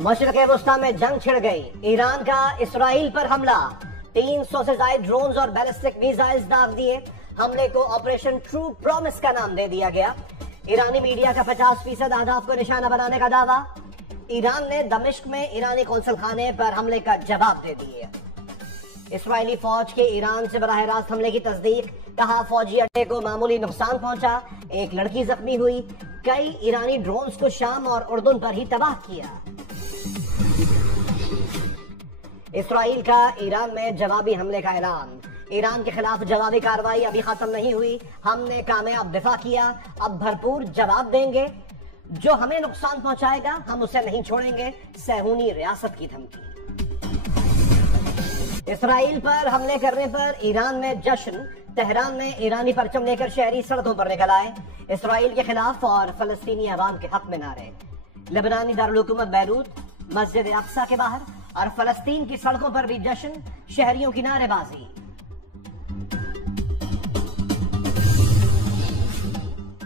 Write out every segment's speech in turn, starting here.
मशरक़ वस्ता में जंग छिड़ गई। ईरान का इसराइल पर हमला, 300 से ज्यादा ड्रोन्स और बैलिस्टिक मिसाइल्स दाग दिए। हमले को ऑपरेशन ट्रू प्रॉमिस का नाम दे दिया गया। ईरानी मीडिया का 50% अहदाफ को निशाना बनाने का दावा। ईरान ने दमिश्क में ईरानी कौंसल खाने पर हमले का जवाब दे दिए। इसराइली फौज के ईरान से बराह रास्त हमले की तस्दीक, कहा फौजी अड्डे को मामूली नुकसान पहुंचा, एक लड़की जख्मी हुई, कई ईरानी ड्रोन्स को शाम और उर्दुन पर ही तबाह किया। इसराइल का ईरान में जवाबी हमले का ऐलान। ईरान के खिलाफ जवाबी कार्रवाई अभी खत्म नहीं हुई, हमने कामयाब दिफा किया, अब भरपूर जवाब देंगे। जो हमें नुकसान पहुंचाएगा हम उसे नहीं छोड़ेंगे, सहूनी रियासत की धमकी। इसराइल पर हमले करने पर ईरान में जश्न, तेहरान में ईरानी परचम लेकर शहरी सड़कों पर निकल आए। इसराइल के खिलाफ और फलस्तीनी अवाम के हक में नारे। लेबनानी दारुल हुकूमत बैरूत, मस्जिद अक्सा के बाहर और फलस्तीन की सड़कों पर भी जश्न, शहरियों की नारेबाजी।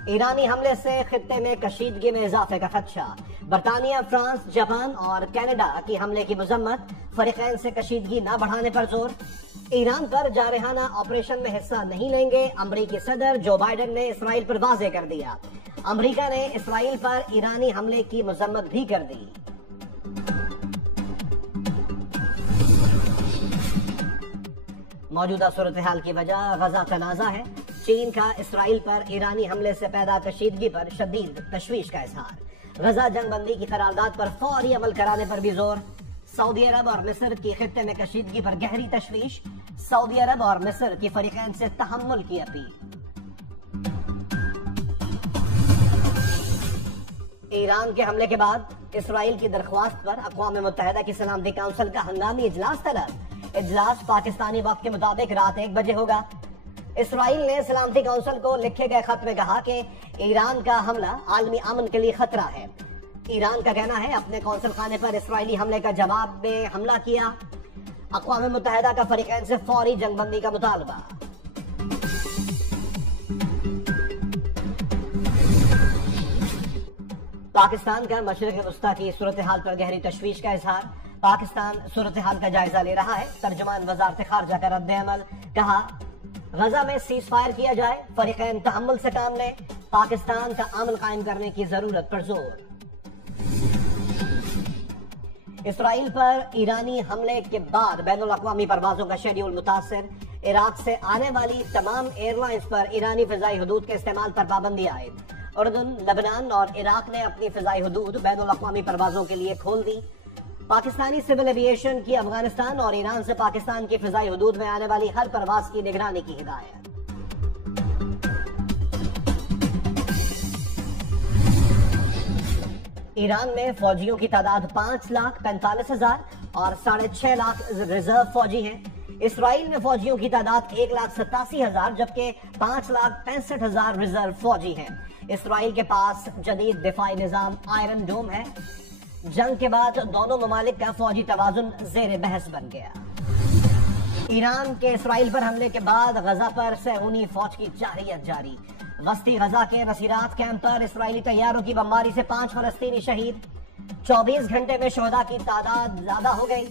ईरानी हमले से खित्ते में कशीदगी में इजाफे का खदशा। बरतानिया, फ्रांस, जापान और कनाडा की हमले की मजम्मत, फरीकैन से कशीदगी न बढ़ाने पर जोर। ईरान पर जारहाना ऑपरेशन में हिस्सा नहीं लेंगे, अमरीकी सदर जो बाइडेन ने इसराइल पर वाजे कर दिया। अमरीका ने इसराइल पर ईरानी हमले की मजम्मत भी कर दी। मौजूदा सूरत हाल की वजह गजा तनाज़ा है। चीन का इसराइल पर ईरानी हमले से पैदा कशीदगी पर शदीद तशवीश का इजहार। गजा जंगबंदी की करारदाद पर फौरी अमल कराने पर भी जोर। सऊदी अरब और मिस्र की खित्ते में कशीदगी पर गहरी तशवीश। सऊदी अरब और मिस्र की फरीकैन से तहम्मुल की अपील। ईरान के हमले के बाद इसराइल की दरख्वास्त पर अक़वाम मुत्तहिदा की सलामती काउंसिल का हंगामी इजलास तलब। इजलास पाकिस्तानी वक्त के मुताबिक रात 1 बजे होगा। इसराइल ने सलामती काउंसिल को लिखे गए खत में कहा कि ईरान का हमला आलमी अमन के लिए खतरा है। ईरान का कहना है अपने कौंसल खाने पर इसराइली हमले का जवाब में हमला किया। अक़वाम मुत्तहिदा का फरीकैन से फौरी जंगबंदी का मुतालबा। पाकिस्तान का मशरिक़ वस्ता की सूरत हाल पर गहरी तशवीश का इजहार। पाकिस्तान सूरत हाल का जायजा ले रहा है। तर्जुमान वज़ारत ख़ारजा का रद्द-ए-अमल, कहा गजा में सीज फायर किया जाए, फरीकैन तहम्मुल से काम लें, पाकिस्तान का अमन कायम करने की जरूरत पर जोर। इसराइल पर ईरानी हमले के बाद बैनुल अक़वामी परवाजों का शेड्यूल मुतासर। इराक से आने वाली तमाम एयरलाइंस पर ईरानी फ़िज़ाई हुदूद के इस्तेमाल पर पाबंदी आयद। उर्दन, लेबनान और इराक ने अपनी फ़िज़ाई हुदूद बैनुल अक़वामी परवाजों के लिए खोल दी। पाकिस्तानी सिविल एविएशन की अफगानिस्तान और ईरान से पाकिस्तान की फ़िज़ाई हुदूद में आने वाली हर परवाज की निगरानी की हिदायत। ईरान में फौजियों की तादाद 5,45,000 और 6.5 लाख रिजर्व फौजी हैं। इसराइल में फौजियों की तादाद 1,87,000 जबकि 5,65,000 रिजर्व फौजी हैं। इसराइल के पास जदीद दिफाई निजाम आयरन डोम है। जंग के बाद दोनों ममालिक का फौजी तवाजुन ज़ेर बहस बन गया। ईरान के इसराइल पर हमले के बाद गजा पर सहूनी फौज की जारियत जारी। वस्ती गजा के नसीरात कैंप पर इसराइली तैयारों की बमबारी से 5 फलस्तीनी शहीद। 24 घंटे में शोहदा की तादाद ज्यादा हो गई।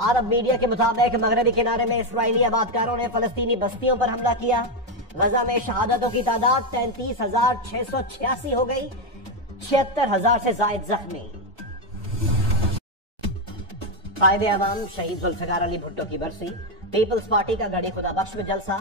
अरब मीडिया के मुताबिक मगरबी किनारे में इसराइली आबादकारों ने फलस्तीनी बस्तियों पर हमला किया। गजा में शहादतों की तादाद 33,686 हो गई, 76,000 से जायद जख्मी। कायदे अवाम शहीद जुल्फ़िकार अली भुट्टो की बरसी। पीपल्स पार्टी का गड़ी खुदा बख्श में जलसा।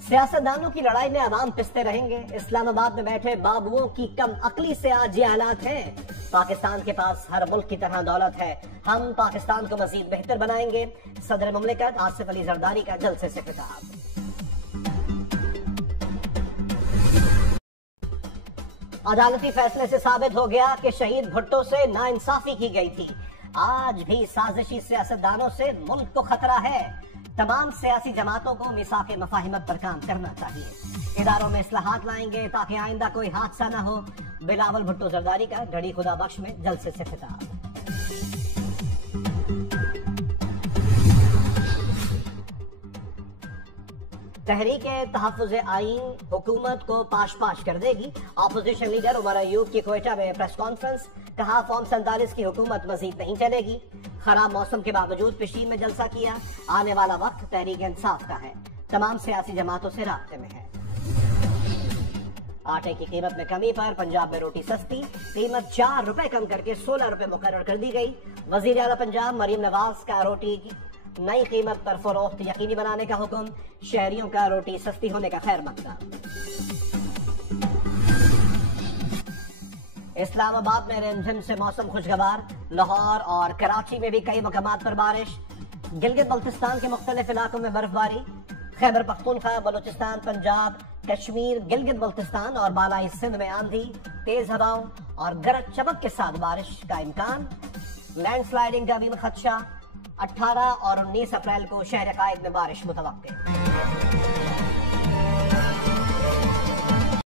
सियासतदानों की लड़ाई में अवाम पिसते रहेंगे। इस्लामाबाद में बैठे बाबुओं की कम अकली से आज ये हालात हैं। पाकिस्तान के पास हर मुल्क की तरह दौलत है, हम पाकिस्तान को मजीद बेहतर बनाएंगे। सदर मुमलिकत आसिफ अली जरदारी का जलसे से खिताब। अदालती फैसले से साबित हो गया कि शहीद भुट्टो से नाइंसाफी की गई थी। आज भी साजिशी सियासतदानों से मुल्क को खतरा है। तमाम सियासी जमातों को मिसाक़े मफाहिमत पर काम करना चाहिए। इदारों में इस्लाहात लाएंगे ताकि आइंदा कोई हादसा न हो। बिलावल भुट्टो जरदारी का घड़ी खुदा बख्श में जलसे से खिताब। تحریک تحفظ آئین حکومت کو پاش کر دے گی۔ اپوزیشن لیڈر عمر ایوب کی کوئٹہ میں پریس کانفرنس، کہا فارم 47 کی حکومت مزید نہیں چلے گی۔ خراب موسم کے باوجود پشین میں جلسہ کیا، آنے والا وقت تحریک انصاف کا ہے، تمام سیاسی جماعتوں سے رابطے میں ہے۔ آٹے کی قیمت میں کمی پر پنجاب میں روٹی سستی، قیمت 4 روپے کم کر کے 16 روپے مقرر کر دی گئی۔ وزیر اعلیٰ پنجاب مریم نواز کا روٹی کی نئی قیمت پر فروخت یقینی بنانے کا حکم، شہریوں کا روٹی سستی ہونے کا خیر مقدم۔ اسلام آباد میں رمجھم سے موسم خوشگوار، لاہور اور کراچی میں بھی کئی مقامات پر بارش، گلگت بلتستان کے مختلف علاقوں میں برف باری، خیبر پختونخوا، بلوچستان، پنجاب، کشمیر، گلگت بلتستان اور بالائی سندھ میں آندھی، تیز ہواؤں اور گرج چمک کے ساتھ بارش کا امکان، لینڈ سلائیڈنگ کا بھی خدشہ۔ 18 اور 19 اپریل کو شہر قائد میں بارش متوقع۔